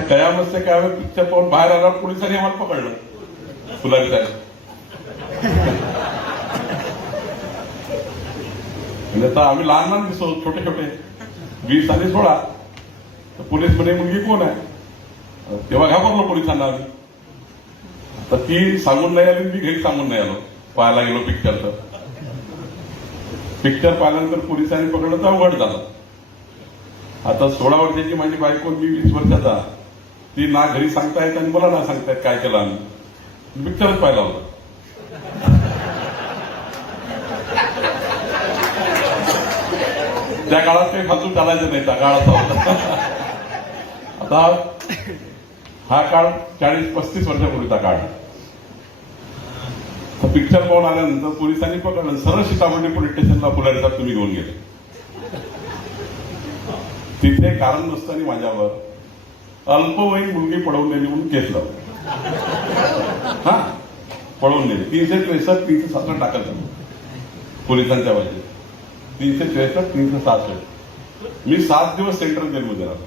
कयामत से कयामत picture पाहून बाहेर आल्यावर पोलिसांनी आम्हाला पकडलं, फुलारी साहेब. म्हणजे आता आम्ही लहान लहान दिसतो, छोटे छोटे, 20 आणि 16. तर पोलीस म्हणे मुलगी कोण आहे, तेव्हा घाबरलो पोलिसांना आम्ही. तर ती सांगून नाही आली, मी घरी सांगून नाही आलो. पाहायला गेलो पिक्चरचं. पिक्चर पाहिल्यानंतर पोलिसांनी पकडलं तर अवघड झालं. आता 16 वर्षाची माझी बायको, मी 20 वर्षाचा. ती ना घरी सांगतायत आणि मला ना सांगतायत काय केलं आम्ही. पिक्चरच पाहिला होता. त्या काळात काही फालतू चालायचं नाही, त्या काळात आता हा काळ 40-35 वर्षापूर्वीचा काळ. तर पिक्चर पाहून आल्यानंतर पोलिसांनी पकडलं, सरळ सीतामढी पोलीस स्टेशनला फुलारी साहेब तुम्ही घेऊन गेले. तिथे कारण नसताना माझ्यावर अल्पवयीन मुलगी पळवून नेली म्हणून केस लावली. हा, पळवून नेली. 363, 367 टाकत पोलिसांच्या बाजूने. 363, 367. मी 7 दिवस सेंट्रल जेलमध्ये राहिलो.